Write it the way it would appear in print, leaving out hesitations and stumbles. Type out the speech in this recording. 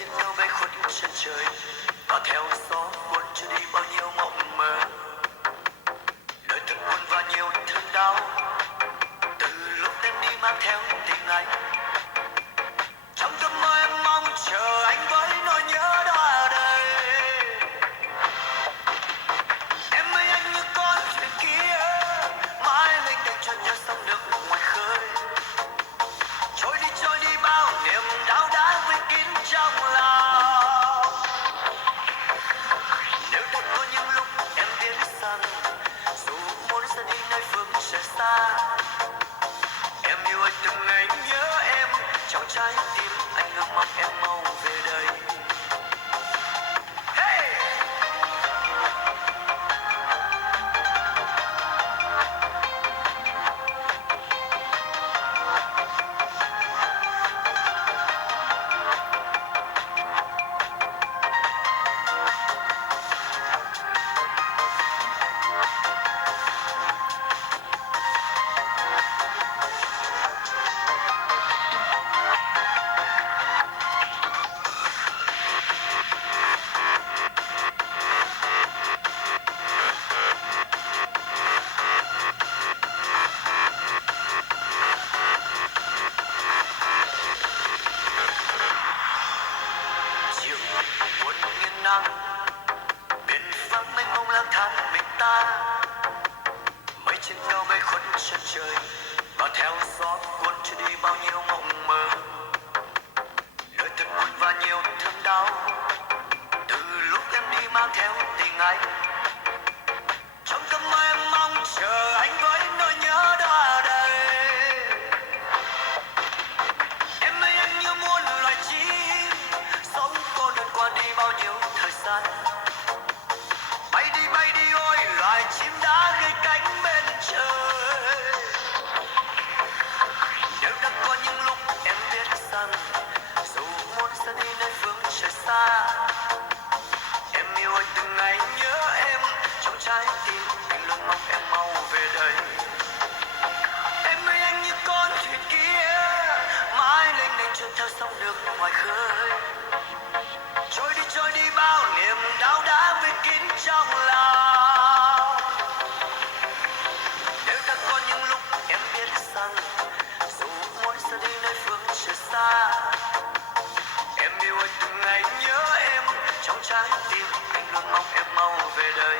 trên cao bay khuất chân trời và theo gió cuốn trôi đi bao nhiêu mộng mơ. Đời thật buồn và nhiều thương đau từ lúc em đi mang theo tình anh. Trong cơn mơ em mong chờ anh với nỗi nhớ đọa đầy. Em ơi anh như con thuyền kia mãi lênh đênh trôi theo sóng nước ngoài khơi. Trôi đi bao niềm đau đã vây kín trong lòng. Nếu đã có những lúc em biết rằng dù muốn ra đi nơi phương trời xa, em yêu anh từng ngày nhớ em trong trái tim anh ước mong em mau về đây. Hey! Chiều buồn nghiêng nắng biển vắng mênh mông lang thang mình ta. Mây trên cao bay khuất chân trời và theo gió cuốn trôi đi bao nhiêu mộng mơ. Đời thật buồn và nhiều thương đau từ lúc em đi mang theo tình anh. Trong cơn mơ em mong chờ anh với nỗi nhớ đọa đầy. Em ơi anh như muôn loài chim sống cô đơn qua đi bao nhiêu thời gian. Bay đi ôi loài chim đã gãy cánh bên trời. Nếu đã có những lúc em biết rằng dù muốn ra đi nơi phương trời xa, em yêu anh từng ngày nhớ em trong trái tim anh luôn mong em mau về đây. Em ơi anh như con thuyền kia mãi lênh đênh trôi theo sóng nước ngoài khơi. Trôi đi bao niềm đau đã vây kín trong lòng. Nếu đã có những lúc em biết rằng dù muốn ra đi nơi phương trời xa, em yêu anh từng ngày nhớ em trong trái tim anh luôn mong em mau về đây.